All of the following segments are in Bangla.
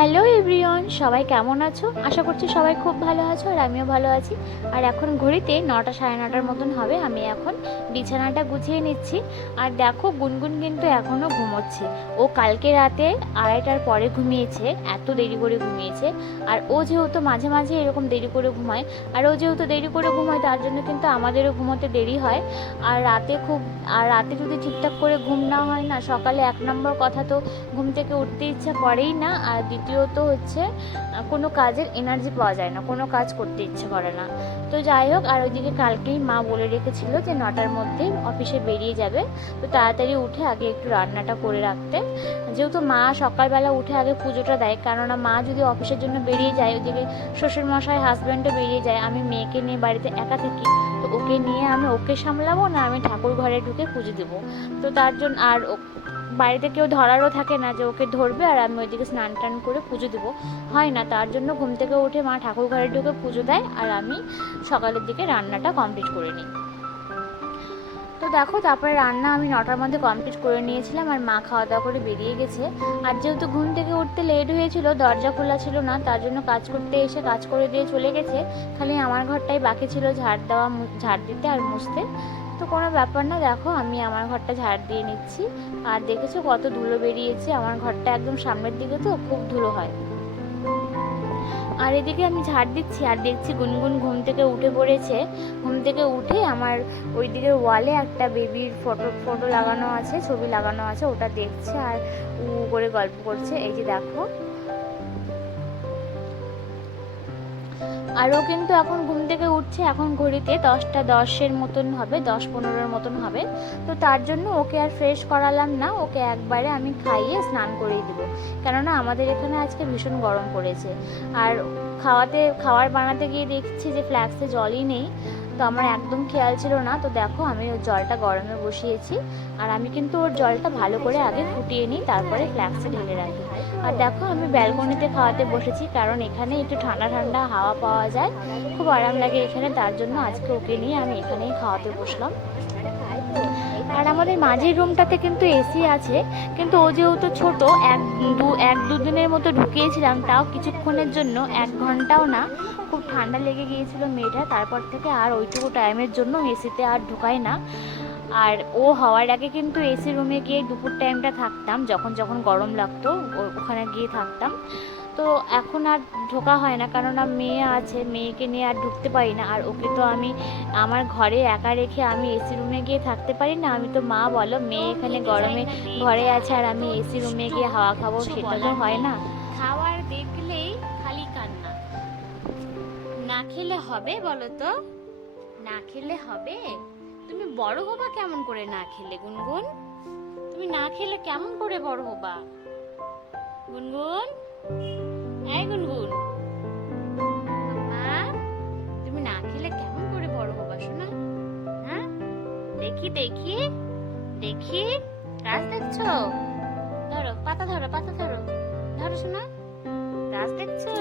হ্যালো এভরিওয়ান, সবাই কেমন আছো? আশা করছি সবাই খুব ভালো আছো আর আমিও ভালো আছি। আর এখন ঘড়িতে 9টা সাড়ে 9টার মতন হবে। আমি এখন বিছানাটা গুছিয়ে নিচ্ছি। আর দেখো, গুনগুন কিন্তু এখনও ঘুমোচ্ছে। ও কালকে রাতে 2:30টার পরে ঘুমিয়েছে, এত দেরি করে ঘুমিয়েছে। আর ও যেহেতু মাঝে মাঝে এরকম দেরি করে ঘুমায়, আর ও যেহেতু দেরি করে ঘুমায় তার জন্য কিন্তু আমাদেরও ঘুমোতে দেরি হয়। আর রাতে যদি ঠিকঠাক করে ঘুম না হয় না, সকালে 1 নম্বর কথা তো ঘুম থেকে উঠতে ইচ্ছা করেই না, আর দ্বিতীয়ত হচ্ছে কোনো কাজের এনার্জি পাওয়া যায় না, কোনো কাজ করতে ইচ্ছে করে না। তো যাই হোক, আর ওইদিকে কালকেই মা বলে রেখেছিল যে 9টার মধ্যেই অফিসে বেরিয়ে যাবে। তো তাড়াতাড়ি উঠে আগে একটু রান্নাটা করে রাখতে, যেহেতু মা সকালবেলা উঠে আগে পুজোটা দেয়। কেননা মা যদি অফিসের জন্য বেরিয়ে যায়, ওইদিকে শ্বশুরমশাই হাজব্যান্ডও বেরিয়ে যায়, আমি মেয়েকে নিয়ে বাড়িতে একা থাকি। তো ওকে নিয়ে আমি ওকে সামলাবো না আমি ঠাকুর ঘরে ঢুকে পুজো দেবো? তো তার জন্য আর বাড়িতে কেউ ধরারও থাকে না যে ওকে ধরবে আর আমি ওইদিকে স্নান টান করে পুজো দেবো, হয় না। তার জন্য ঘুম থেকে উঠে মা ঠাকুর ঘরে ঢুকে পুজো দেয় আর আমি সকালের দিকে রান্নাটা কমপ্লিট করে নিই। তো দেখো, তারপরে রান্না আমি 9টার মধ্যে কমপ্লিট করে নিয়েছিলাম আর মা খাওয়া দাওয়া করে বেরিয়ে গেছে। আর যেহেতু ঘুম থেকে উঠতে লেট হয়েছিল, দরজা খোলা ছিল না, তার জন্য কাজ করতে এসে কাজ করে দিয়ে চলে গেছে। খালি আমার ঘরটাই বাকি ছিল ঝাড় দিতে আর মুছতে। তো কোনো ব্যাপার না, দেখো আমি আমার ঘরটা ঝাড় দিয়ে নিচ্ছি। আর দেখেছো কত ধুলো বেরিয়েছে, আমার ঘরটা একদম সামনের দিকে তো খুব ধুলো হয়। আর এদিকে আমি ঝাড় দিচ্ছি আর দেখছি গুনগুন ঘুম থেকে উঠে পড়েছে। ঘুম থেকে উঠে আমার ওই দিকের ওয়ালে একটা বেবির ফটো লাগানো আছে, ছবি লাগানো আছে, ওটা দেখছে আর উ করে গল্প করছে। এই যে দেখো, আরও কিন্তু এখন ঘুম থেকে উঠছে। এখন ঘড়িতে 10টা 10-এর মতন হবে, 10-15-এর মতন হবে। তো তার জন্য ওকে আর ফ্রেশ করালাম না, ওকে একবারে আমি খাইয়ে স্নান করিয়ে দেবো। কেননা আমাদের এখানে আজকে ভীষণ গরম পড়েছে। আর খাবার বানাতে গিয়ে দেখছি যে ফ্ল্যাক্সে জলই নেই। তো আমার একদম খেয়াল ছিল না। তো দেখো, আমি ওর জলটা গরমে বসিয়েছি আর আমি কিন্তু ওর জলটা ভালো করে আগে ফুটিয়ে নিই, তারপরে ফ্ল্যাক্সে ঢেলে রাখি। আর দেখো, আমি ব্যালকনিতে খাওয়াতে বসেছি, কারণ এখানে একটু ঠান্ডা ঠান্ডা হাওয়া পাওয়া যায়, খুব আরাম লাগে এখানে। তার জন্য আজকে ওকে নিয়ে আমি এখানেই খাওয়াতে বসলাম। আর আমাদের মাঝের রুমটাতে কিন্তু এসি আছে, কিন্তু ও যেহেতু ছোট, এক দু দিনের মতো ঢুকিয়েছিলাম, তাও কিছুক্ষণের জন্য, 1 ঘন্টাও না। খুব ঠান্ডা লেগে গিয়েছিল মেয়েটা, তারপর থেকে আর ওইটুকু টাইমের জন্য এসিতে আর ঢোকাই না। আর ও হওয়ার আগে কিন্তু এসি রুমে গিয়ে দুপুর টাইমটা থাকতাম, যখন যখন গরম লাগতো ওখানে গিয়ে থাকতাম। তো এখন আর ঢোকা হয় না, কারণ মেয়ে আছে, মেয়েকে নিয়ে আর ঢুকতে পারি না। আর ওকে তো আমি আমার ঘরে একা রেখে আমি এসি রুমে গিয়ে থাকতে পারি না। আমি তো মা, বলো, মেয়ে এখানে গরমে ঘরে আছে আর আমি এসি রুমে গিয়ে হাওয়া খাবো, সেটা তো হয় না। খাওয়ার দেখলেই খালি কান্না। না খেলে হবে বলো তো? না খেলে হবে? তুমি বড় হবা কেমন করে না খেলে গুনগুন? তুমি না খেলে কেমন করে বড় হবা গুনগুন? এই গুনগুন, মা, তুমি না খেলে কেমন করে বড় হবা শোনা? হ্যাঁ, দেখি দেখি দেখি, গাছ দেখছো? ধরো পাতা, ধরো পাতা, ধরো ধরো শোনা, গাছ দেখছো?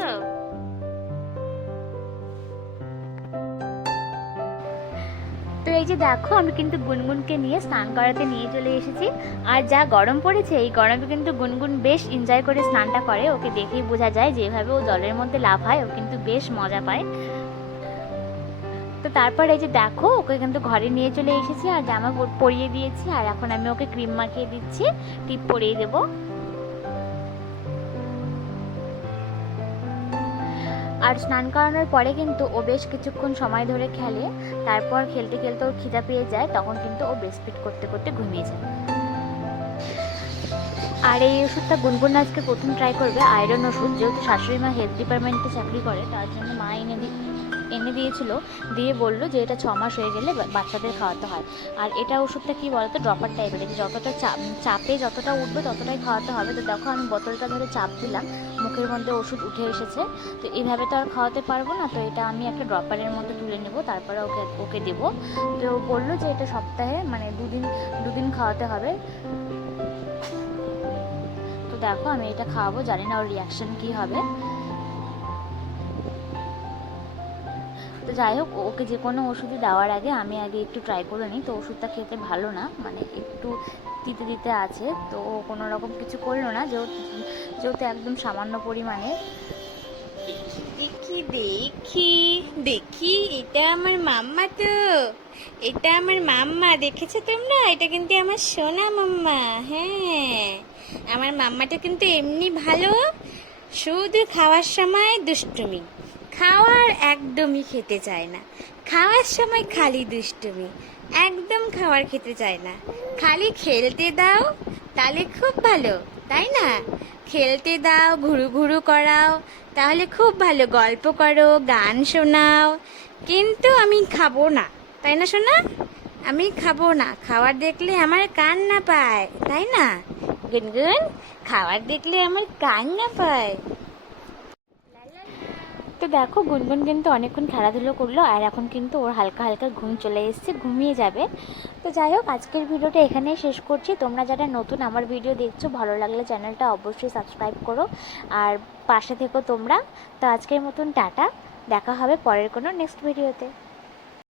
তো এই যে দেখো, আমি কিন্তু গুনগুনকে নিয়ে স্নান করাতে নিয়ে চলে এসেছি। আর যা গরম পড়েছে, এই গরমে কিন্তু গুনগুন বেশ এনজয় করে স্নানটা করে। ওকে দেখেই বোঝা যায়, যেভাবে ও জলের মধ্যে লাফায়, ও কিন্তু বেশ মজা পায়। তো তারপর এই যে দেখো, ওকে কিন্তু ঘরে নিয়ে চলে এসেছি আর জামা পরিয়ে দিয়েছি। আর এখন আমি ওকে ক্রিম মাখিয়ে দিচ্ছি, টিপ পরিয়ে দেবো। আর স্নান করানোর পরে কিন্তু ও বেশ কিছুক্ষণ সময় ধরে খেলে। তারপর খেলতে খেলতে ওর খিদা পেয়ে যায়, তখন কিন্তু ও ব্রেস্টফিড করতে করতে ঘুমিয়ে যায়। আর এই ওষুধটা গুনগুন আজকে প্রথম ট্রাই করবে, আয়রন ওষুধ। যেহেতু শাশুড়ি মা হেলথ ডিপার্টমেন্টে চাকরি করে, তার জন্য মা এনে দিয়েছিল, দিয়ে বললো যে এটা 6 মাস হয়ে গেলে বাচ্চাদের খাওয়াতে হয়। আর এটা ওষুধটা কি বলতো, ড্রপার টাইপের, যতটা চাপে যতটা উঠবে ততটাই খাওয়াতে হবে। তো দেখো, আমি বোতলটা ধরে চাপ দিলাম, মুখের মধ্যে ওষুধ উঠে এসেছে। তো এইভাবে তো আর খাওয়াতে পারবো না, তো এটা আমি একটা ড্রপারের মধ্যে তুলে নেবো, তারপরে ওকে দেবো। তো বললো যে এটা সপ্তাহে মানে দুদিন খাওয়াতে হবে। তো দেখো, আমি এটা খাওয়াবো, জানি না ওর রিয়াকশন কি হবে। তো যাই হোক, ওকে যে কোনো ওষুধই দেওয়ার আগে আমি আগে একটু ট্রাই করে নিই। তো ওষুধটা খেতে ভালো না, মানে একটু দিতে আছে। তো ও কোনো রকম কিছু করলো না, যেহেতু একদম সামান্য পরিমাণে। দেখি দেখি দেখি, এটা আমার মাম্মা তো, এটা আমার মাম্মা, দেখেছো তোমরা? এটা কিন্তু আমার সোনা মাম্মা। হ্যাঁ, আমার মাম্মাটা কিন্তু এমনি ভালো, শুধু খাওয়ার সময় দুষ্টুমি, খাওয়ার একদমই খেতে চায় না, খাওয়ার সময় খালি দুষ্টুমি, একদম খাবার খেতে চায় না। খালি খেলতে দাও, তাহলে খুব ভালো, তাই না? খেলতে দাও, ঘুরু ঘুরু করাও, তাহলে খুব ভালো, গল্প করো, গান শোনাও, কিন্তু আমি খাবো না, তাই না সোনা? আমি খাবো না, খাবার দেখলে আমার কান্না পায়, তাই না গুনগুন? খাবার দেখলে আমার কান্না পায়। তো দেখো গুনগুন কিন্তু অনেকক্ষণ খেলাধুলো করলো, আর এখন কিন্তু ওর হালকা হালকা ঘুম চলে এসেছে, ঘুমিয়ে যাবে। তো যাই হোক, আজকের ভিডিওটা এখানেই শেষ করছি। তোমরা যারা নতুন আমার ভিডিও দেখছো, ভালো লাগলে চ্যানেলটা অবশ্যই সাবস্ক্রাইব করো আর পাশে থেকো তোমরা। তো আজকের মতন টাটা, দেখা হবে পরের কোনো নেক্সট ভিডিওতে।